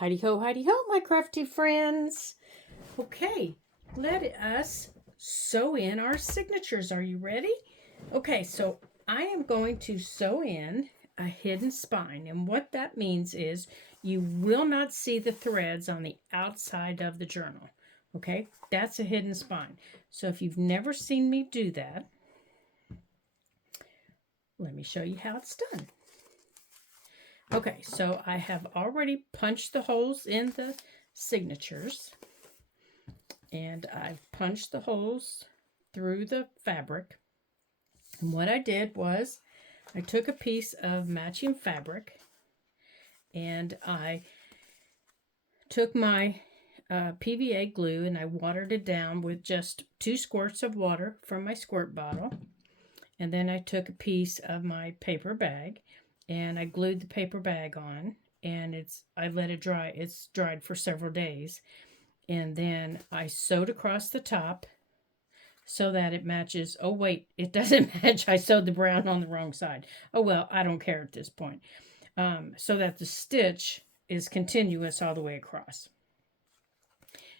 Heidi ho, my crafty friends. Okay, let us sew in our signatures. Are you ready? Okay, so I am going to sew in a hidden spine. And what that means is you will not see the threads on the outside of the journal. Okay, that's a hidden spine. So if you've never seen me do that, let me show you how it's done. Okay, so I have already punched the holes in the signatures, and I've punched the holes through the fabric. And what I did was I took a piece of matching fabric and I took my PVA glue and I watered it down with just 2 squirts of water from my squirt bottle. And then I took a piece of my paper bag and I glued the paper bag on, and I let it dry. It's dried for several days. And then I sewed across the top so that it matches. Oh, wait, it doesn't match. I sewed the brown on the wrong side. Oh, well, I don't care at this point. So that the stitch is continuous all the way across.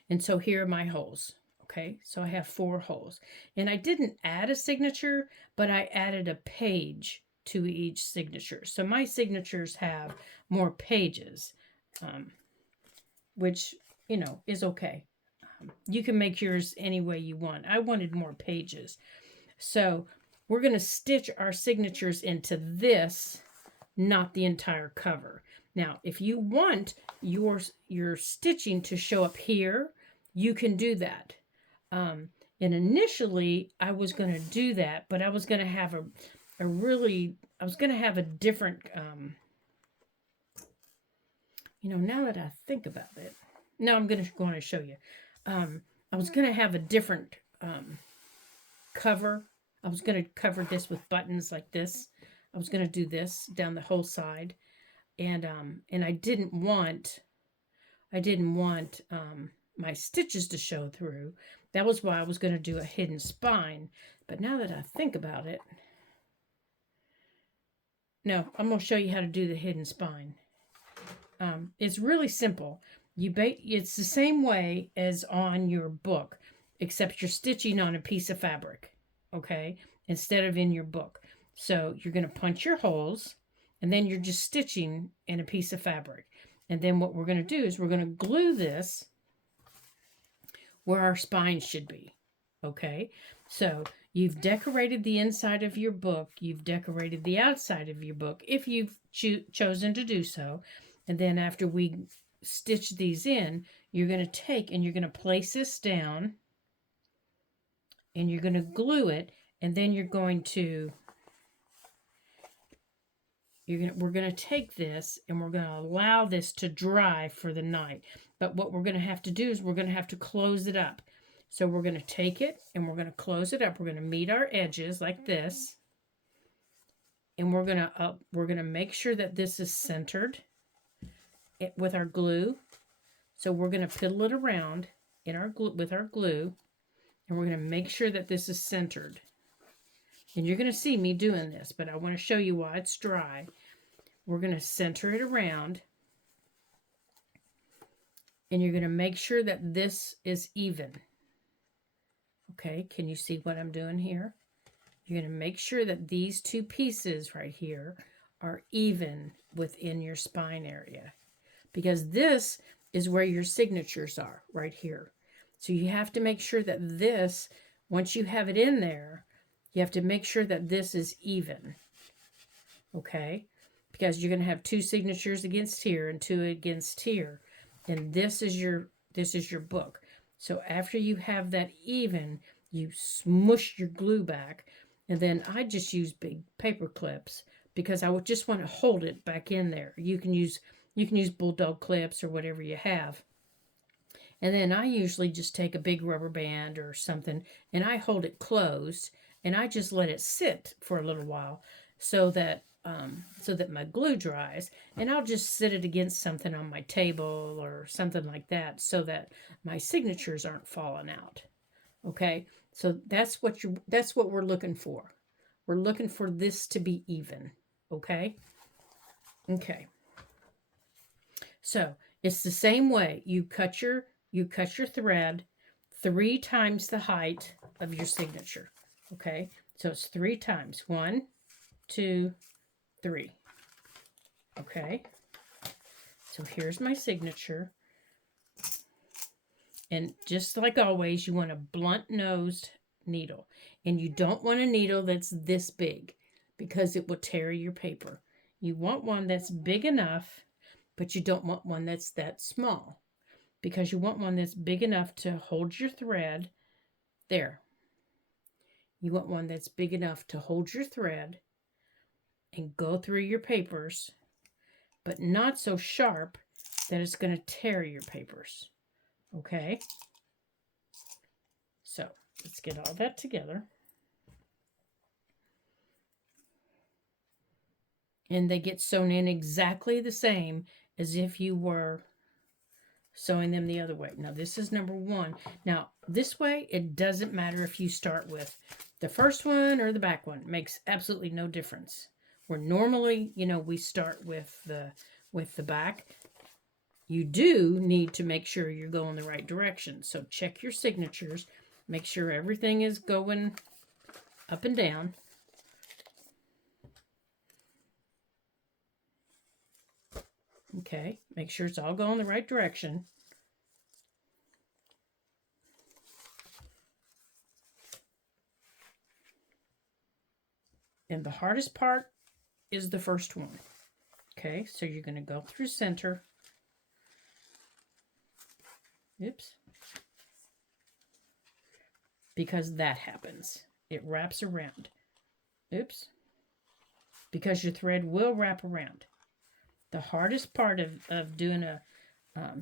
And so here are my holes. Okay, so I have 4 holes. And I didn't add a signature, but I added a page to each signature. So my signatures have more pages, which, is okay. You can make yours any way you want. I wanted more pages. So we're going to stitch our signatures into this, not the entire cover. Now, if you want your stitching to show up here, you can do that. And initially, I was going to do that, but I was going to have a different, now that I think about it, now I'm going to show you. I was going to have a different cover. I was going to cover this with buttons like this. I was going to do this down the whole side, and I didn't want my stitches to show through. That was why I was going to do a hidden spine. But now that I think about it, no, I'm going to show you how to do the hidden spine. It's really simple. It's the same way as on your book, except you're stitching on a piece of fabric, okay, instead of in your book. So you're going to punch your holes, and then you're just stitching in a piece of fabric. And then what we're going to do is we're going to glue this where our spine should be, okay? So you've decorated the inside of your book. You've decorated the outside of your book, if you've chosen to do so. And then after we stitch these in, you're going to take and you're going to place this down, and you're going to glue it, and then we're going to take this and we're going to allow this to dry for the night. But what we're going to have to do is we're going to have to close it up. So we're going to take it and we're going to close it up. We're going to meet our edges like this, and we're going to make sure that this is centered with our glue. So we're going to piddle it around with our glue, and we're going to make sure that this is centered. And you're going to see me doing this, but I want to show you why it's dry. We're going to center it around, and you're going to make sure that this is even. Okay, can you see what I'm doing here? You're going to make sure that these 2 pieces right here are even within your spine area, because this is where your signatures are, right here. So you have to make sure that this, once you have it in there, you have to make sure that this is even, okay? Because you're going to have 2 signatures against here and 2 against here, and this is your book. So after you have that even, you smush your glue back, and then I just use big paper clips because I would just want to hold it back in there. You can use bulldog clips or whatever you have. And then I usually just take a big rubber band or something, and I hold it closed, and I just let it sit for a little while so that my glue dries, and I'll just sit it against something on my table or something like that so that my signatures aren't falling out. Okay, so that's what we're looking for. We're looking for this to be even. Okay. So It's the same way. You cut your thread 3 times the height of your signature. Okay? So it's 3 times. 1, 2, 3. Okay? So here's my signature. And just like always, you want a blunt-nosed needle. And you don't want a needle that's this big because it will tear your paper. You want one that's big enough, but you don't want one that's that small because you want one that's big enough to hold your thread. There. You want one that's big enough to hold your thread and go through your papers, but not so sharp that it's going to tear your papers. Okay? So, let's get all that together. And they get sewn in exactly the same as if you were sewing them the other way. Now, this is number 1. Now, this way, it doesn't matter if you start with the first one or the back one. It makes absolutely no difference. Where normally, we start with the back. You do need to make sure you're going the right direction. So check your signatures. Make sure everything is going up and down. Okay, make sure it's all going the right direction. And the hardest part is the first one. Okay, so you're going to go through center. Oops. Because that happens. It wraps around. Oops. Because your thread will wrap around. The hardest part of doing a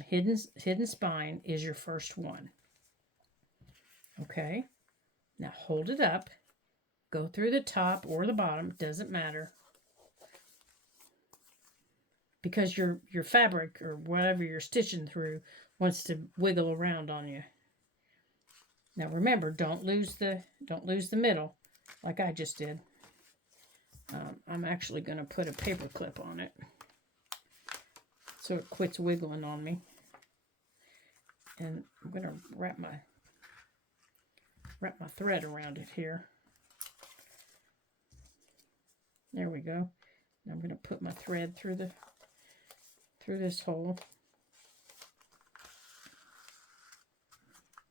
hidden spine is your first one. Okay. Now hold it up. Go through the top or the bottom. Doesn't matter. Because your fabric or whatever you're stitching through wants to wiggle around on you. Now remember, don't lose the middle like I just did. I'm actually going to put a paper clip on it so it quits wiggling on me. And I'm going to wrap my thread around it here. There we go. Now I'm going to put my thread through this hole.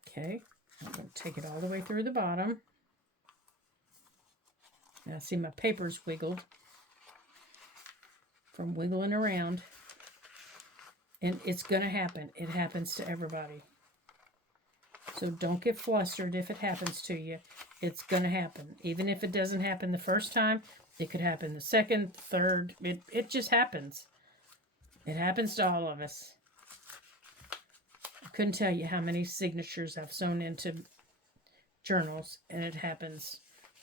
Okay. I'm going to take it all the way through the bottom. Now see my paper's wiggled from wiggling around. And it's going to happen. It happens to everybody. So don't get flustered if it happens to you. It's going to happen. Even if it doesn't happen the first time, it could happen the second, third. It just happens. It happens to all of us. I couldn't tell you how many signatures I've sewn into journals, and it happens.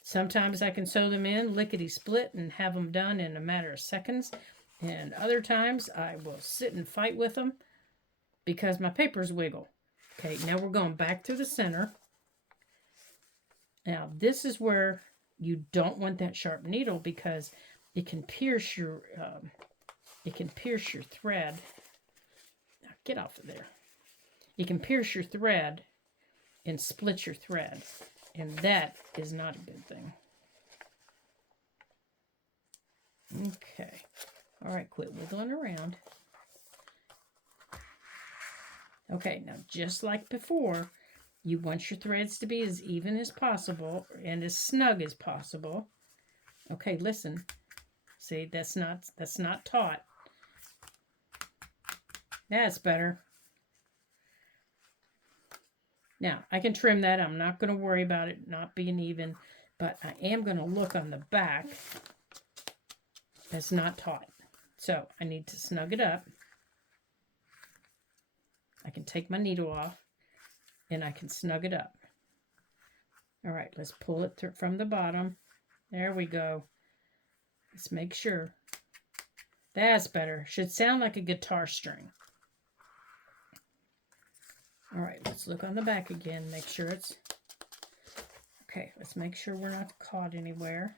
Sometimes I can sew them in lickety-split and have them done in a matter of seconds. And other times I will sit and fight with them because my papers wiggle. Okay, now we're going back through the center. Now this is where you don't want that sharp needle because it can pierce your thread. Now get off of there. It can pierce your thread and split your thread, and that is not a good thing. Okay. All right, quit wiggling around. Okay, now just like before, you want your threads to be as even as possible and as snug as possible. Okay, listen. See, that's not taut. That's better. Now, I can trim that. I'm not going to worry about it not being even, but I am going to look on the back. That's not taut. So, I need to snug it up. I can take my needle off, and I can snug it up. All right, let's pull it from the bottom. There we go. Let's make sure. That's better. Should sound like a guitar string. All right, let's look on the back again. Make sure it's... Okay, let's make sure we're not caught anywhere.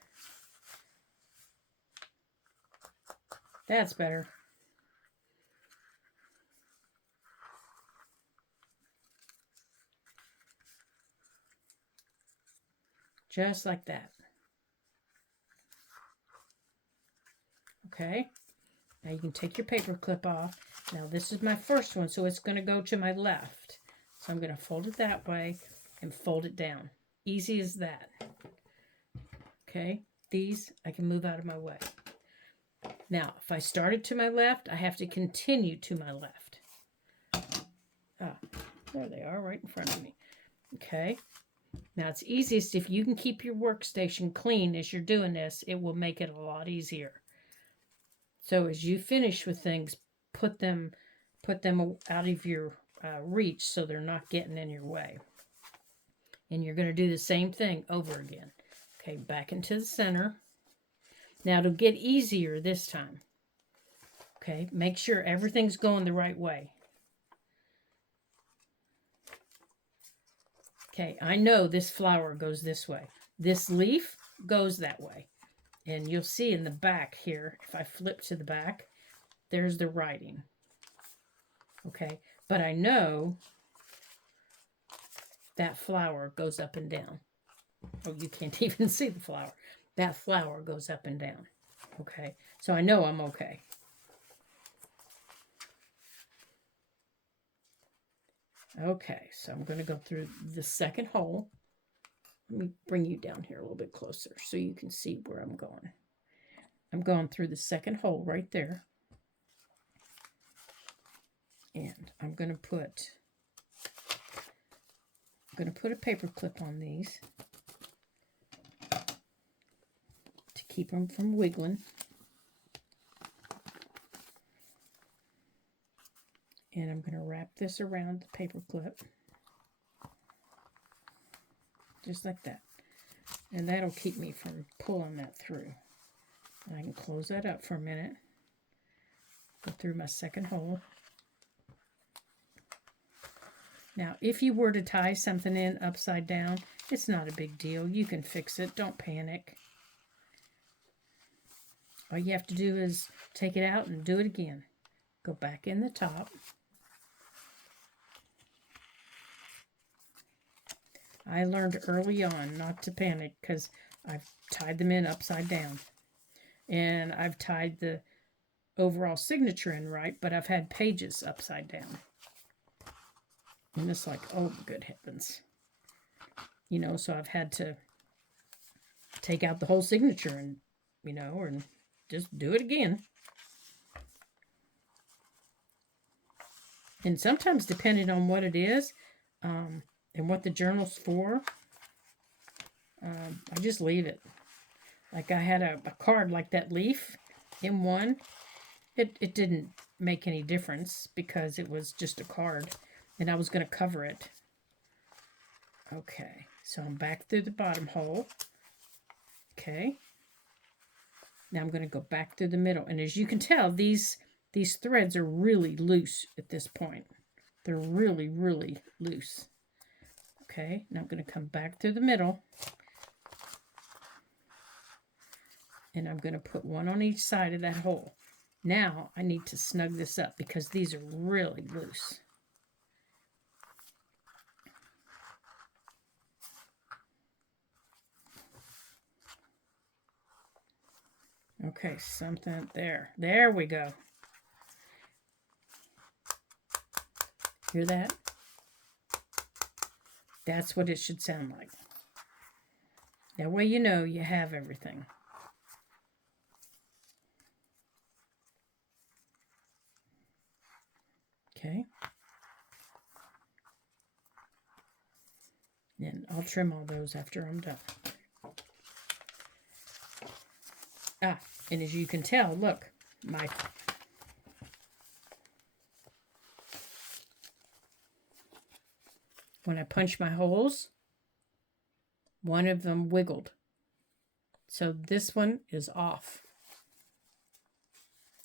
That's better. Just like that. Okay. Now you can take your paper clip off. Now this is my first one, so it's going to go to my left. So I'm going to fold it that way and fold it down. Easy as that. Okay. These I can move out of my way. Now, if I started to my left, I have to continue to my left. Ah, there they are right in front of me. Okay. Now, it's easiest if you can keep your workstation clean as you're doing this. It will make it a lot easier. So as you finish with things, put them out of your reach so they're not getting in your way. And you're going to do the same thing over again. Okay, back into the center. Now, it'll get easier this time. Okay, make sure everything's going the right way. Okay, I know this flower goes this way. This leaf goes that way. And you'll see in the back here, if I flip to the back, there's the writing. Okay, but I know that flower goes up and down. Oh, you can't even see the flower. That flower goes up and down. Okay, so I know I'm okay. Okay, so I'm going to go through the second hole. Let me bring you down here a little bit closer so you can see where I'm going. I'm going through the second hole right there. And I'm going to put a paper clip on these to keep them from wiggling. And I'm going to wrap this around the paper clip. Just like that. And that'll keep me from pulling that through. And I can close that up for a minute. Go through my second hole. Now, if you were to tie something in upside down, it's not a big deal. You can fix it. Don't panic. All you have to do is take it out and do it again. Go back in the top. I learned early on not to panic because I've tied them in upside down. And I've tied the overall signature in right, but I've had pages upside down. And it's like, oh, good heavens. You know, so I've had to take out the whole signature and, you know, and just do it again. And sometimes, depending on what it is, and what the journal's for, I just leave it. Like I had a card like that leaf in one. It didn't make any difference because it was just a card. And I was going to cover it. Okay, so I'm back through the bottom hole. Okay. Now I'm going to go back through the middle. And as you can tell, these threads are really loose at this point. They're really, really loose. Okay, now I'm going to come back through the middle. And I'm going to put one on each side of that hole. Now I need to snug this up because these are really loose. Okay, something there. There we go. Hear that? That's what it should sound like. That way you know you have everything. Okay. And I'll trim all those after I'm done. Ah, and as you can tell, look, when I punch my holes, one of them wiggled. So this one is off.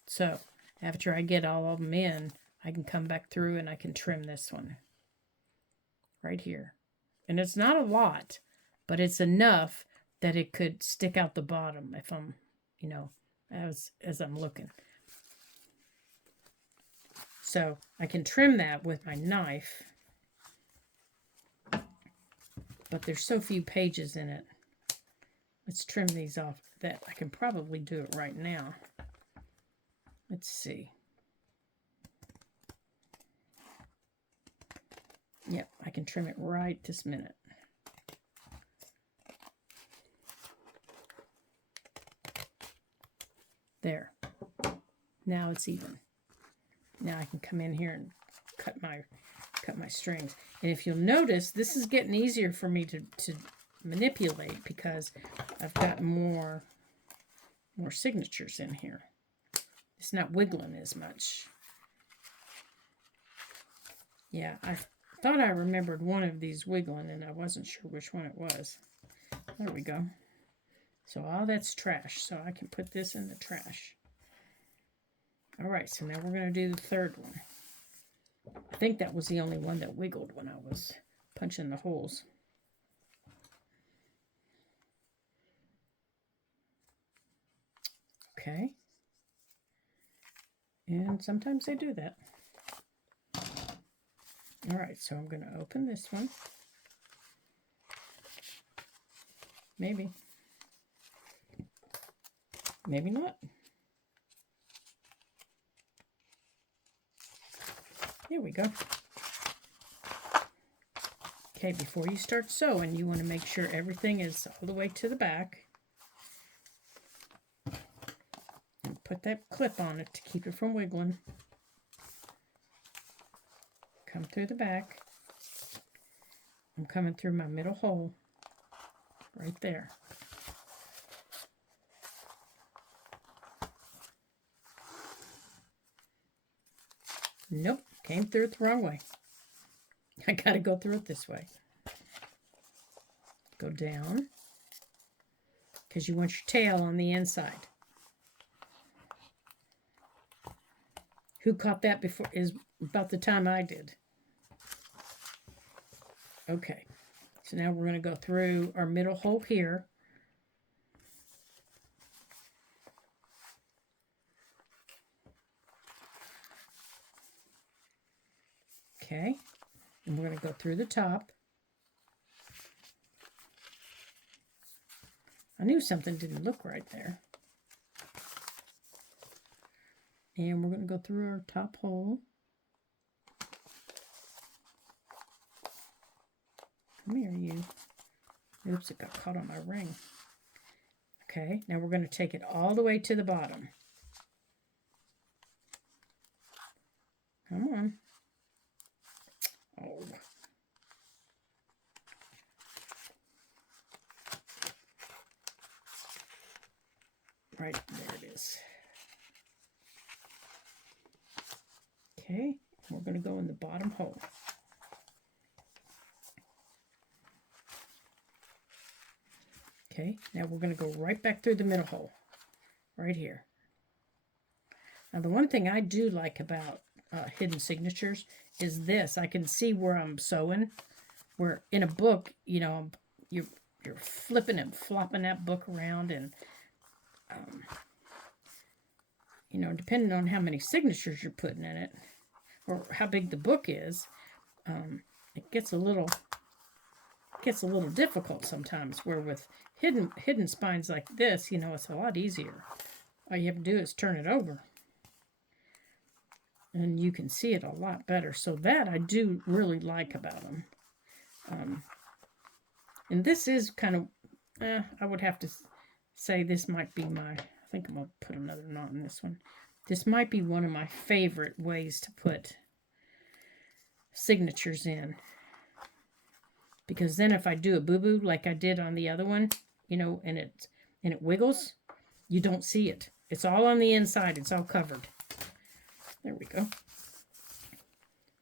So after I get all of them in, I can come back through and I can trim this one right here. And it's not a lot, but it's enough that it could stick out the bottom if I'm, you know, as I'm looking. So I can trim that with my knife, but there's so few pages in it. Let's trim these off. That I can probably do it right now. Let's see. Yep, I can trim it right this minute. There. Now it's even. Now I can come in here and cut my strings. And if you'll notice, this is getting easier for me to manipulate because I've got more signatures in here. It's not wiggling as much. Yeah, I thought I remembered one of these wiggling, and I wasn't sure which one it was. There we go. So all that's trash, so I can put this in the trash. All right, so now we're going to do the third one. I think that was the only one that wiggled when I was punching the holes. Okay. And sometimes they do that. All right, so I'm going to open this one. Maybe. Maybe not. Here we go. Okay, before you start sewing, you want to make sure everything is all the way to the back. And put that clip on it to keep it from wiggling. Come through the back. I'm coming through my middle hole. Right there. Nope, came through it the wrong way. I gotta go through it this way. Go down. Because you want your tail on the inside. Who caught that before is about the time I did. Okay, so now we're going to go through our middle hole here. Okay, and we're going to go through the top. I knew something didn't look right there. And we're going to go through our top hole. Come here, you. Oops, it got caught on my ring. Okay, now we're going to take it all the way to the bottom. Come on. Oh. Right, there it is. Okay, we're going to go in the bottom hole. Okay, now we're going to go right back through the middle hole, right here. Now the one thing I do like about hidden signatures is this. I can see where I'm sewing. Where in a book, you know, you're flipping and flopping that book around, and you know, depending on how many signatures you're putting in it, or how big the book is, it gets a little difficult sometimes. Where with hidden spines like this, you know, it's a lot easier. All you have to do is turn it over, and you can see it a lot better. So that I do really like about them. And this is kind of, I would have to say this might be my, I think I'm going to put another knot in this one. This might be one of my favorite ways to put signatures in. Because then if I do a boo-boo like I did on the other one, you know, and it wiggles, you don't see it. It's all on the inside. It's all covered. There we go.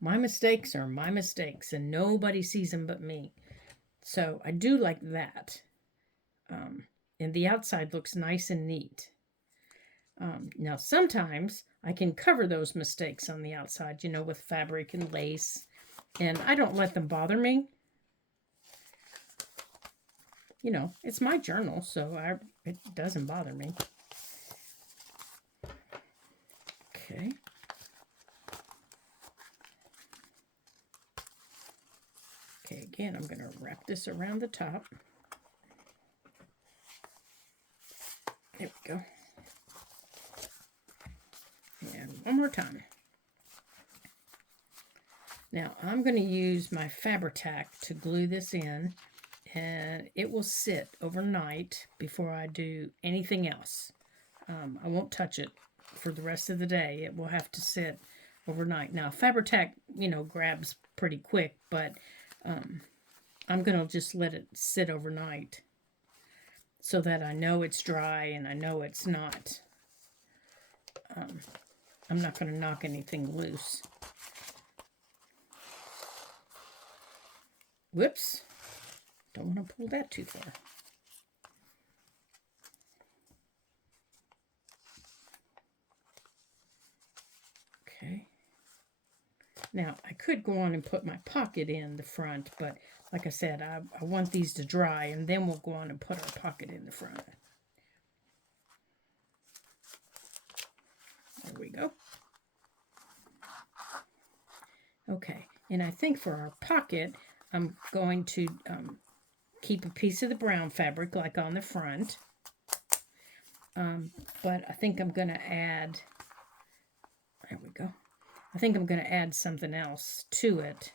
My mistakes are my mistakes, and nobody sees them but me. So I do like that. And the outside looks nice and neat. Now, sometimes I can cover those mistakes on the outside, you know, with fabric and lace. And I don't let them bother me. You know, it's my journal, so it doesn't bother me. Okay. Okay, again, I'm going to wrap this around the top. go. And one more time. Now I'm going to use my Fabri-Tac to glue this in, and it will sit overnight before I do anything else. I won't touch it for the rest of the day. It will have to sit overnight. Now Fabri-Tac, grabs pretty quick, but I'm going to just let it sit overnight so that I know it's dry and I know it's not. I'm not going to knock anything loose. Whoops. Don't want to pull that too far. Okay. Now, I could go on and put my pocket in the front, but like I said, I want these to dry, and then we'll go on and put our pocket in the front. There we go. Okay, and I think for our pocket, I'm going to keep a piece of the brown fabric like on the front. But I think I'm going to add, there we go. I think I'm going to add something else to it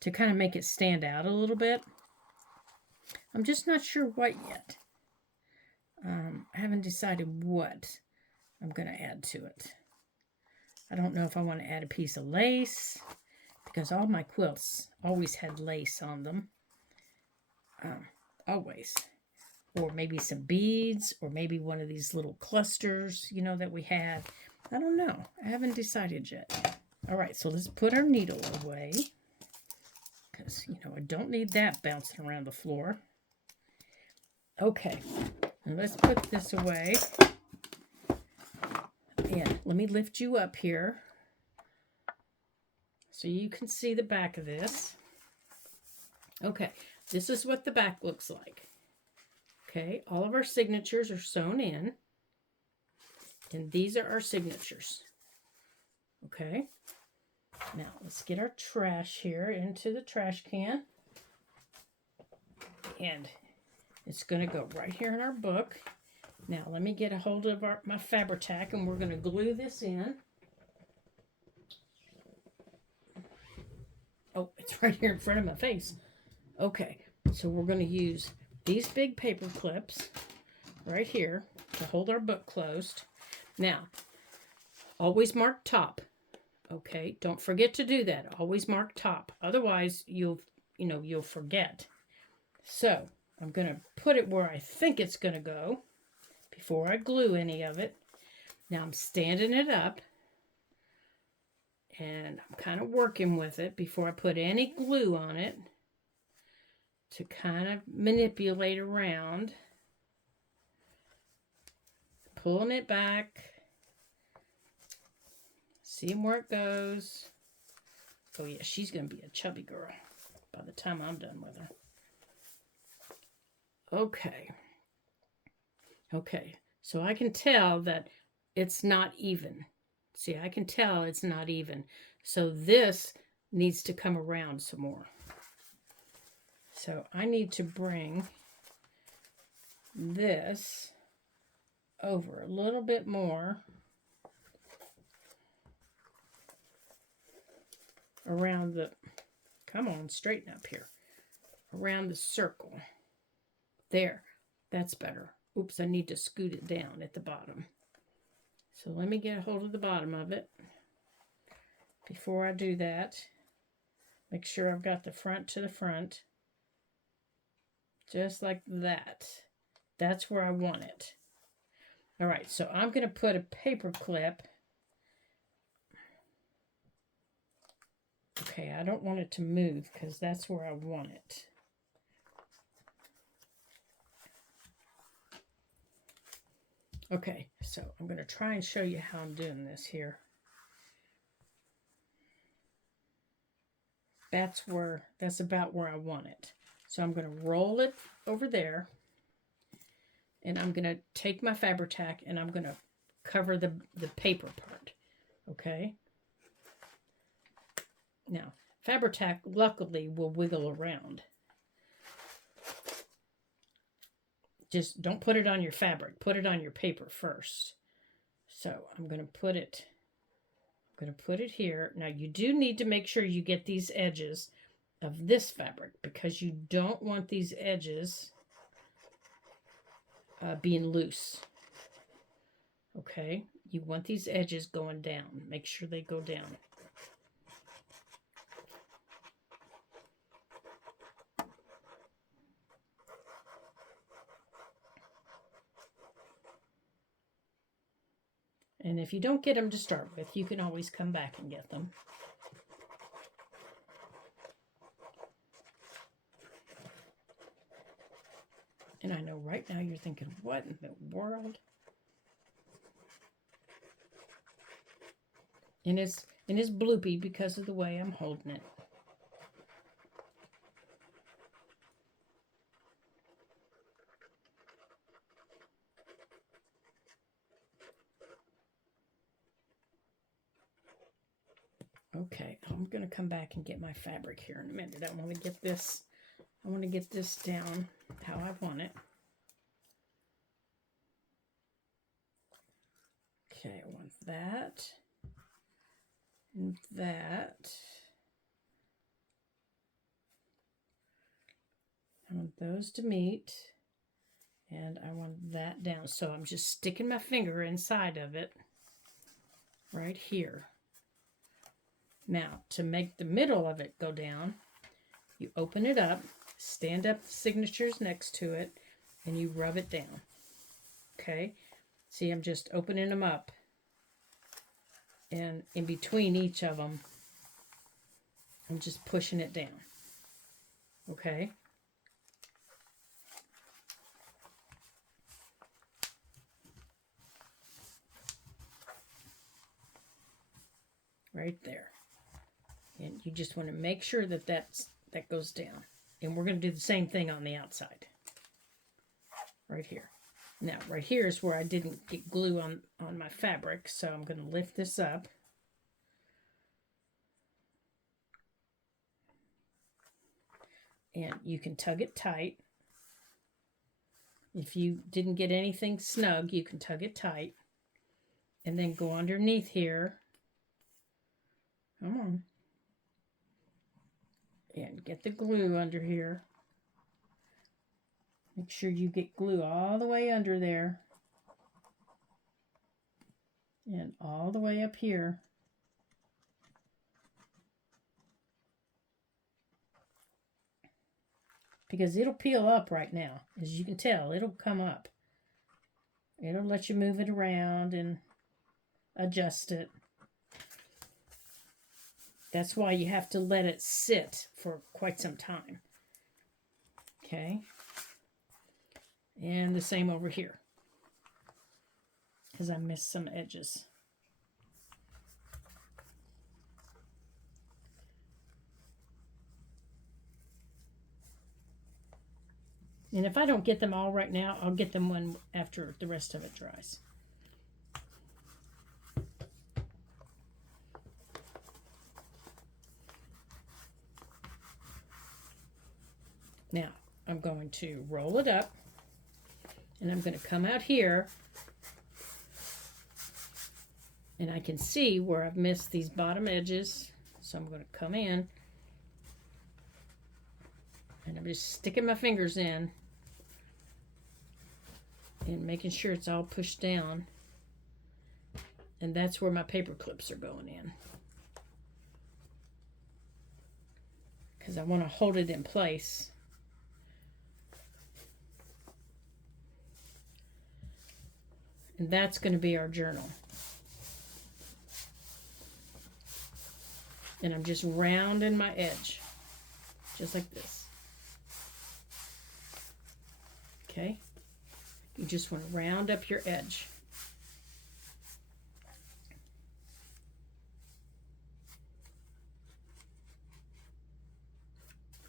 to kind of make it stand out a little bit. I'm just not sure what yet. I haven't decided what I'm going to add to it. I don't know if I want to add a piece of lace, because all my quilts always had lace on them. Always. Or maybe some beads, or maybe one of these little clusters, that we had. I don't know. I haven't decided yet. All right, so let's put our needle away, because, I don't need that bouncing around the floor. Okay, and let's put this away. And let me lift you up here so you can see the back of this. Okay, this is what the back looks like. Okay, all of our signatures are sewn in, and these are our signatures. Okay, now let's get our trash here into the trash can, and it's going to go right here in our book. Now let me get a hold of my Fabri-Tac, and we're going to glue this in. Oh, it's right here in front of my face. Okay, so we're going to use these big paper clips right here to hold our book closed. Now, always mark top. Okay, don't forget to do that. Always mark top. Otherwise, you'll forget. So, I'm going to put it where I think it's going to go before I glue any of it. Now, I'm standing it up, and I'm kind of working with it before I put any glue on it to kind of manipulate around, pulling it back, seeing where it goes. Oh yeah, she's going to be a chubby girl by the time I'm done with her. Okay, so I can tell that it's not even. See, I can tell it's not even. So this needs to come around some more. So I need to bring this over a little bit more around the, come on, straighten up here, around the circle. There, that's better. Oops, I need to scoot it down at the bottom. So let me get a hold of the bottom of it. Before I do that, make sure I've got the front to the front. Just like that. That's where I want it. All right, so I'm going to put a paper clip. Okay, I don't want it to move because that's where I want it. Okay, so I'm going to try and show you how I'm doing this here. That's about where I want it. So I'm going to roll it over there, and I'm going to take my Fabri-Tac and I'm going to cover the paper part. Okay. Now, Fabri-Tac luckily will wiggle around. just don't put it on your fabric. Put it on your paper first. So I'm going to put it here. Now you do need to make sure you get these edges of this fabric because you don't want these edges being loose. Okay, you want these edges going down. Make sure they go down. And if you don't get them to start with, you can always come back and get them. And I know right now you're thinking, what in the world? And it's bloopy because of the way I'm holding it. Okay, I'm going to come back and get my fabric here in a minute. I want to get this down how I want it. Okay, I want that and that. I want those to meet, and I want that down. So I'm just sticking my finger inside of it right here. Now, to make the middle of it go down, you open it up, stand up the signatures next to it, and you rub it down. Okay? See, I'm just opening them up. And in between each of them, I'm just pushing it down. Okay? Right there. And you just want to make sure that that goes down. And we're going to do the same thing on the outside. Right here. Now, right here is where I didn't get glue on my fabric, so I'm going to lift this up. And you can tug it tight. If you didn't get anything snug, you can tug it tight. And then go underneath here. Come on. And get the glue under here. Make sure you get glue all the way under there. And all the way up here. Because it'll peel up right now. As you can tell, it'll come up. It'll let you move it around and adjust it. That's why you have to let it sit for quite some time. Okay. And the same over here. Because I missed some edges. And if I don't get them all right now, I'll get them one after the rest of it dries. Now, I'm going to roll it up, and I'm going to come out here, and I can see where I've missed these bottom edges, so I'm going to come in, and I'm just sticking my fingers in, and making sure it's all pushed down, and that's where my paper clips are going in, because I want to hold it in place. And that's going to be our journal. And I'm just rounding my edge. Just like this. Okay? You just want to round up your edge.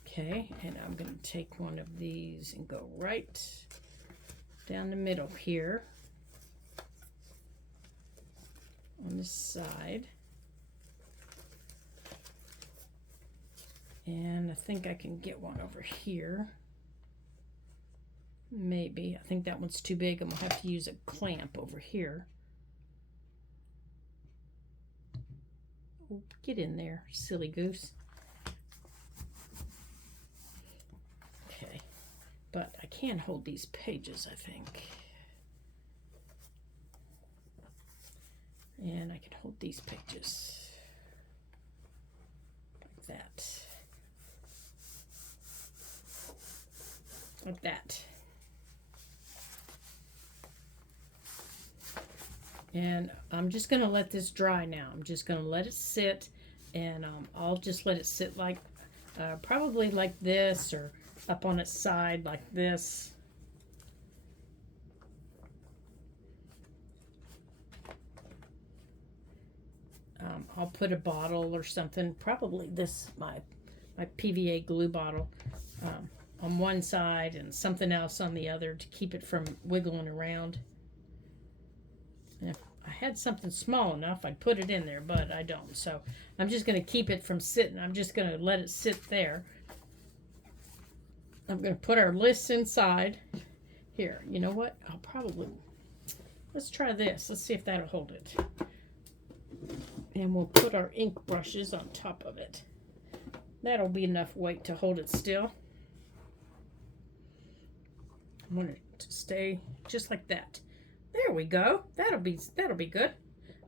Okay, and I'm going to take one of these and go right down the middle here. On this side. And I think I can get one over here. Maybe. I think that one's too big. I'm going to have to use a clamp over here. Oh, get in there, silly goose. Okay. But I can hold these pages, I think. And I can hold these pages. Like that. Like that. And I'm just going to let this dry now. I'm just going to let it sit, and I'll just let it sit like, probably like this, or up on its side like this. I'll put a bottle or something, probably this, my PVA glue bottle, on one side and something else on the other to keep it from wiggling around. And if I had something small enough, I'd put it in there, but I don't. So I'm just going to keep it from sitting. I'm just going to let it sit there. I'm going to put our lists inside. Here, you know what? Let's try this. Let's see if that'll hold it. And we'll put our ink brushes on top of it. That'll be enough weight to hold it still. I want it to stay just like that. There we go. That'll be good.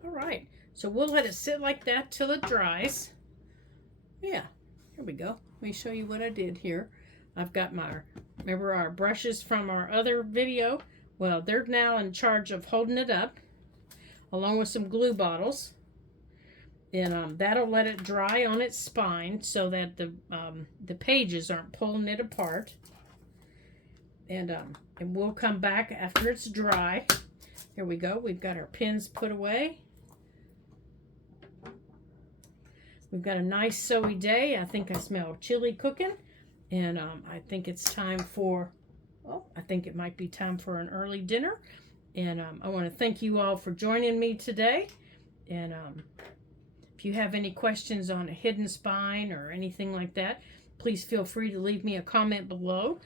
All right. So we'll let it sit like that till it dries. Yeah. Here we go. Let me show you what I did here. I've got remember our brushes from our other video? Well, they're now in charge of holding it up, along with some glue bottles. And that'll let it dry on its spine so that the pages aren't pulling it apart. And we'll come back after it's dry. Here we go. We've got our pins put away. We've got a nice snowy day. I think I smell chili cooking. And I think it's time for, I think it might be time for an early dinner. And I want to thank you all for joining me today. And if you have any questions on a hidden spine or anything like that, please feel free to leave me a comment below.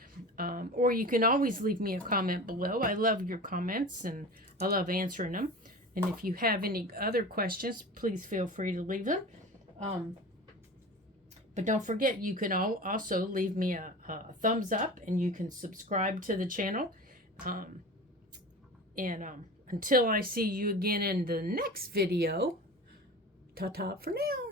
Or you can always leave me a comment below. I love your comments and I love answering them. And if you have any other questions, please feel free to leave them. But don't forget, you can also leave me a thumbs up, and you can subscribe to the channel. Until I see you again in the next video, ta-ta for now.